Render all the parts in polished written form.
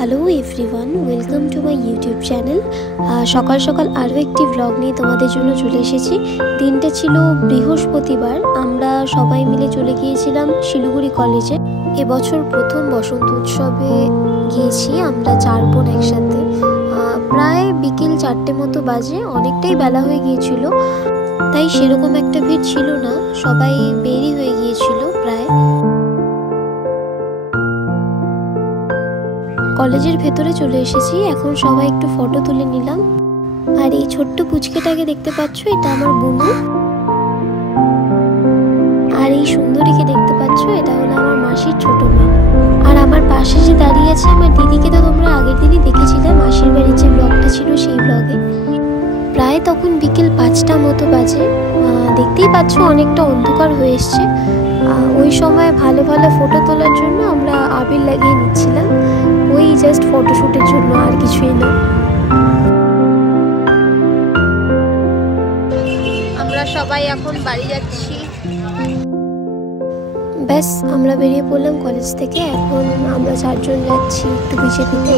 Hello everyone, welcome to my YouTube channel. সকাল সকাল আরও একটি ব্লগ নিয়ে তোমাদের জন্য চলে এসেছি। দিনটা ছিল বৃহস্পতিবার। আমরা সবাই মিলে চলে গিয়েছিলাম শিলিগুড়ি কলেজে। এবছর প্রথম বসন্ত উৎসবে গিয়েছি আমরা 4 বোন একসাথে। প্রায় বিকেল 4টে মতো বাজে, অনেকটাই বেলা হয়ে গিয়েছিল, তাই সেরকম একটা ভিড় ছিল না, সবাই বেরই হয়ে গিয়েছিল প্রায়। কলেজের ভেতরে চলে এসেছি, এখন সবাই একটু ফটো তুলে নিলাম। আর এই ছোট্ট পুচকেটাকে দেখতে পাচ্ছ, এটা আমার বুনু। আর এই সুন্দরীকে দেখতে পাচ্ছ, এটা হলো আমার মাসির ছোট মেয়ে। আর আমার পাশে যে দাঁড়িয়ে আছে আমার দিদিকে তো তোমরা আগের দিনই দেখেছিলে, মাসির বাড়ির যে ব্লগটা ছিল সেই ব্লগে। প্রায় তখন বিকেল 5টা মতো বাজে। দেখতেই পাচ্ছ অনেকটা অন্ধকার হয়ে এসছে। ওই সময় ভালো ভালো ফটো তোলার জন্য আমরা আবির লাগিয়ে নিচ্ছিলাম, ওই জাস্ট ফটোশুটের জন্য, আর কিছুই না। আমরা সবাই এখন বাড়ি যাচ্ছি। ব্যাস আমরা বেরিয়ে পড়লাম কলেজ থেকে। এখন আমরা 4 জন যাচ্ছি একটু বিজেপিতে।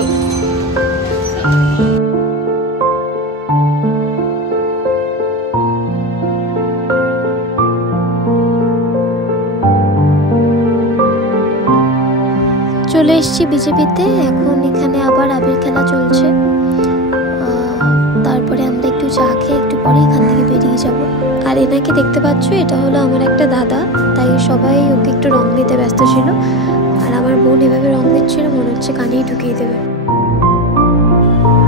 চলে এসেছি বিজেপিতে। এখন এখানে আবার আবির খেলা চলছে। তারপরে আমরা একটু চা খেয়ে একটু পরে এখান থেকে বেরিয়ে যাব। আর এনাকে দেখতে পাচ্ছ, এটা হলো আমার একটা দাদা, তাই সবাই ওকে একটু রং দিতে ব্যস্ত ছিল। আর আমার বোন এভাবে রং দিচ্ছিল, মনে হচ্ছে কানেই ঢুকিয়ে দেবে।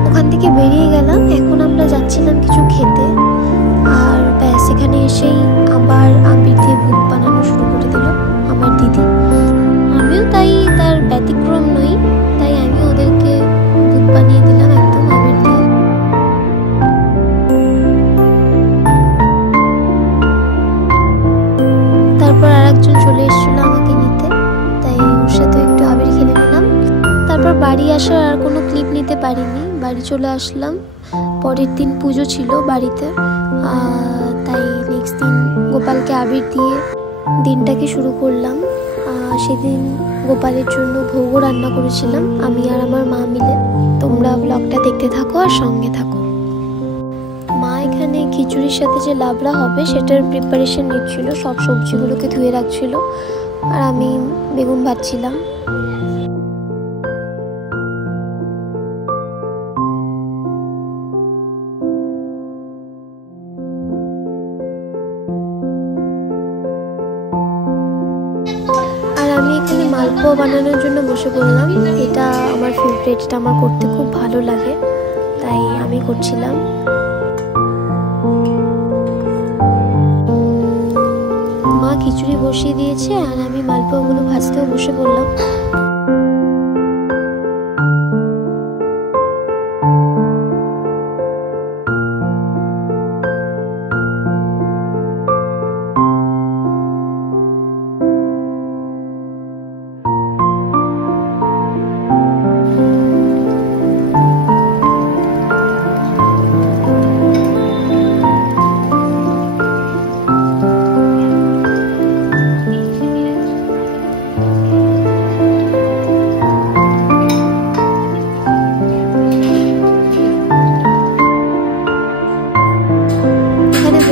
ওখান থেকে বেরিয়ে গেলাম। এখন আমরা যাচ্ছিলাম কিছু খেতে। আর ব্যাস এখানে এসেই আবার আবির দিয়ে ভূত বানানো শুরু করে দিল আমার দিদি। আমিও তাই তার ব্যতিক্রম নই, তাই আমি ওদেরকে ভূত বানিয়ে দিলাম একদম আবির দিয়ে। তারপর আরেকজন চলে এসেছিল আমাকে নিতে, তাই ওর সাথে একটু আবির খেলে নিলাম। তারপর বাড়ি আসার আর কোনো ক্লিপ নিতে পারিনি, বাড়ি চলে আসলাম। পরের দিন পুজো ছিল বাড়িতে, তাই নেক্সট দিন গোপালকে আবির দিয়ে দিনটাকে শুরু করলাম। সেদিন গোপালের জন্য ভোগও রান্না করেছিলাম আমি আর আমার মা মিলে। তোমরা ব্লগটা দেখতে থাকো আর সঙ্গে থাকো। মা এখানে খিচুড়ির সাথে যে লাবড়া হবে সেটার প্রিপারেশন নিচ্ছিল, সব সবজিগুলোকে ধুয়ে রাখছিল। আর আমি বেগুন ভাজছিলাম। আমি এখানে মালপোয়া বানানোর জন্য বসে পড়লাম। এটা আমার ফেভারিট, এটা আমার করতে খুব ভালো লাগে, তাই আমি করছিলাম। মা খিচুড়ি বসিয়ে দিয়েছে আর আমি মালপোয়াগুলো ভাজতেও বসে পড়লাম।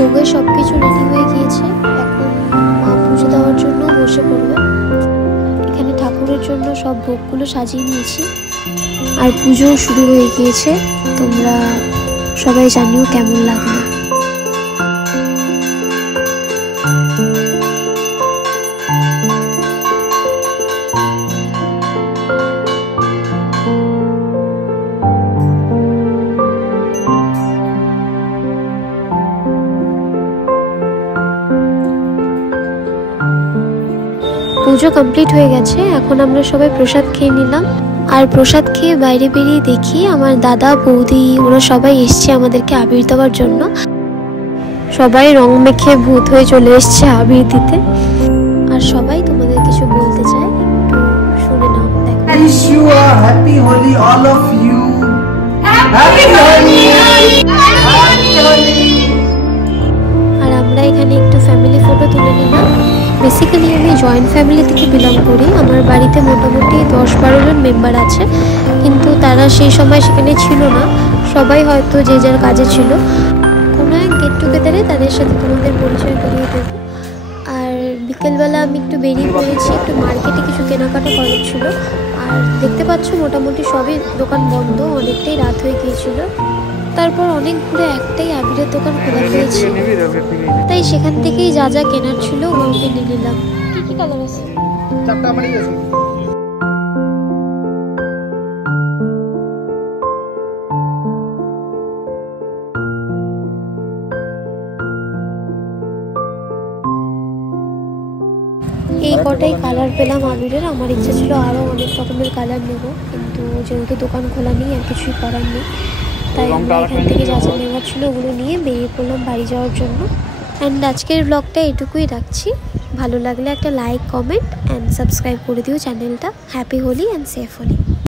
ভোগে সবকিছু রেডি হয়ে গিয়েছে, এখন মা পুজো দেওয়ার জন্য বসে পড়বে। এখানে ঠাকুরের জন্য সব ভোগগুলো সাজিয়ে নিয়েছি আর পুজো শুরু হয়ে গিয়েছে। তোমরা সবাই জানিও কেমন লাগলো। পুজো কমপ্লিট হয়ে গেছে, এখন আমরা সবাই প্রসাদ খেয়ে নিলাম। আর প্রসাদ খেয়ে বাইরে বেরিয়ে দেখি আমার দাদা বৌদি ওরা সবাই এসছে আমাদেরকে আবির দেওয়ার জন্য। সবাই রং মেখে ভূত হয়ে চলে এসছে আবির দিতে। আর সবাই তোমাদের কিছু বলতে চায়, একটু শুনে নাও। আর আমরা এখানে একটু ফ্যামিলি ফটো তুলে নিলাম। বেসিক্যালি আমি জয়েন্ট ফ্যামিলি থেকে বিলং করি। আমার বাড়িতে মোটামুটি 10-12 জন মেম্বার আছে, কিন্তু তারা সেই সময় সেখানে ছিল না, সবাই হয়তো যে যার কাজে ছিল। কোনো এক গেট টুগেদারে তাদের সাথে তোমাদের পরিচয় করিয়ে দেবো। আর বিকেলবেলা আমি একটু বেরিয়ে পড়েছি, একটু মার্কেটে কিছু কেনাকাটা করার ছিল। আর দেখতে পাচ্ছ মোটামুটি সবই দোকান বন্ধ, অনেকটাই রাত হয়ে গিয়েছিল। তারপর অনেক ঘুরে একটাই আবিরের দোকান খোলা পেয়েছি, তাই সেখান থেকেই যা যা কেনার ছিল ওগুলো কিনে নিলাম। কি কি কালার আছে? এই কটাই কালার পেলাম আবিরের। আমার ইচ্ছা ছিল আরও অনেক রকমের কালার নেব, কিন্তু যেহেতু দোকান খোলা নেই আর কিছুই করার নেই, তাই আমরা এখান থেকে যা যা নেওয়ার ছিল ওগুলো নিয়ে বেরিয়ে পড়লাম বাড়ি যাওয়ার জন্য। অ্যান্ড আজকের ব্লগটা এটুকুই রাখছি। ভালো লাগলে একটা লাইক, কমেন্ট অ্যান্ড সাবস্ক্রাইব করে দিও চ্যানেলটা। Happy Holi and safe Holi.